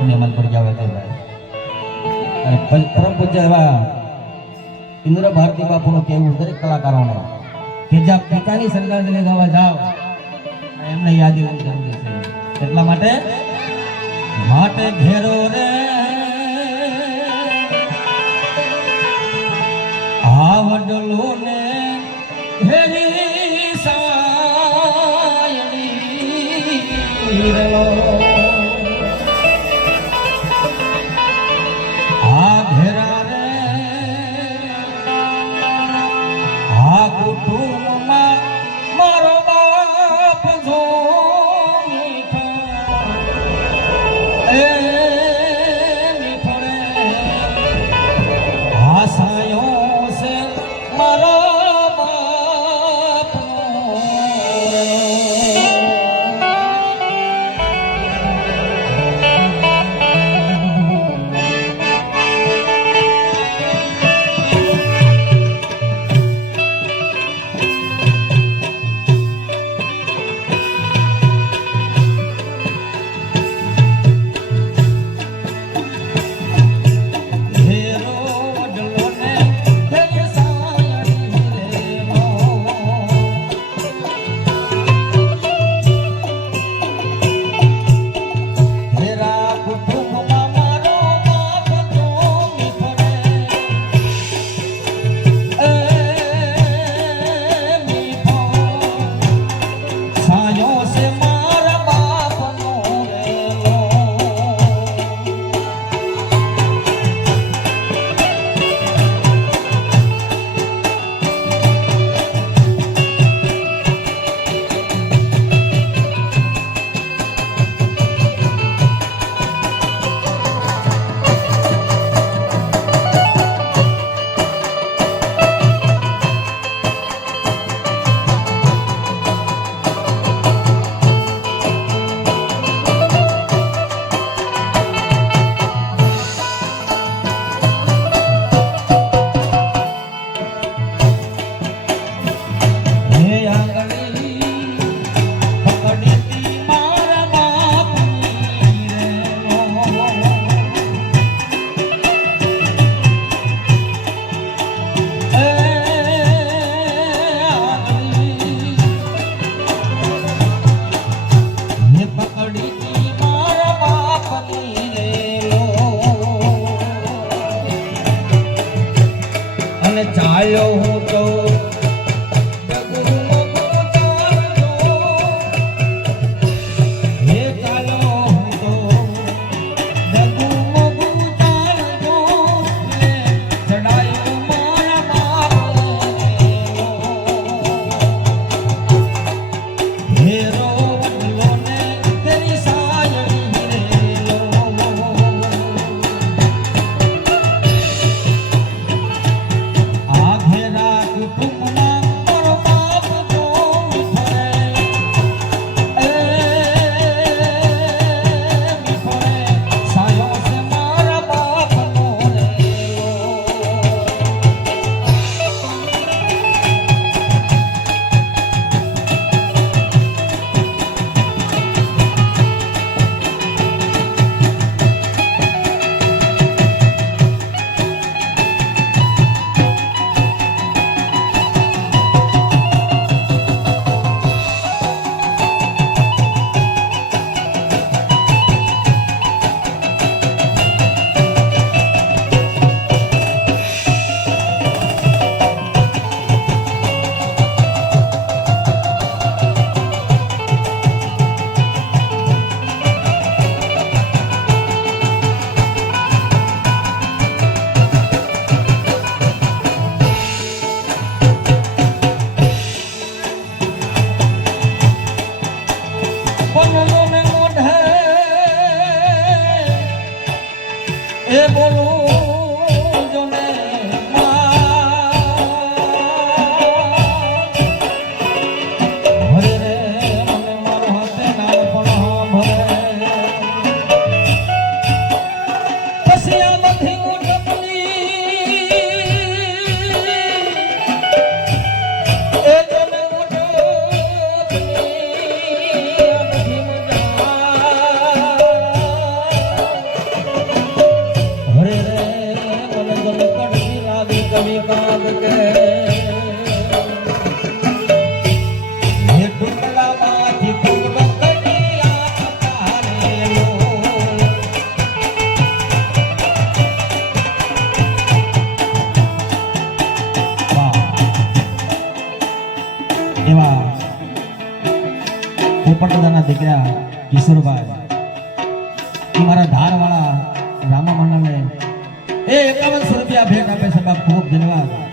લોકોને અમલ પડી જાવે તો અને પરમ પૂજ્ય એવા ઇન્દ્ર ભારતી બાપુનું કહેવું દરેક કલાકારોને કે જ્યાં પિતાની શ્રદ્ધાંજલિ ગાવા જાઓ એમને યાદ લેવી જરૂરી છે. એટલા માટે ઘેરો રે આ વડલો ને ઘેરી સાયણી રલો આ ઘેરા રે આ કુટુંબમાં મારો બાપ જો મીઠા એ મીઠો રે આ સાયો છે મારો ચાલ્યો હું તો એ બોલું જોને ભરે રે મને મારો હાથે નામ પણ ભરે પછી આ બધી મોટપની એ જોને મોટપની આ બધી મજા કે હે ડુંગલામાંથી ફૂલો કડિયા તારેલો એવા પોપટદાના દીકરા કિશોરભાઈ એ મારા ધારવાળા રામા મંડળને 5100 રૂપિયા ભેટ આપે છે બાપ ખૂબ ધન્યવાદ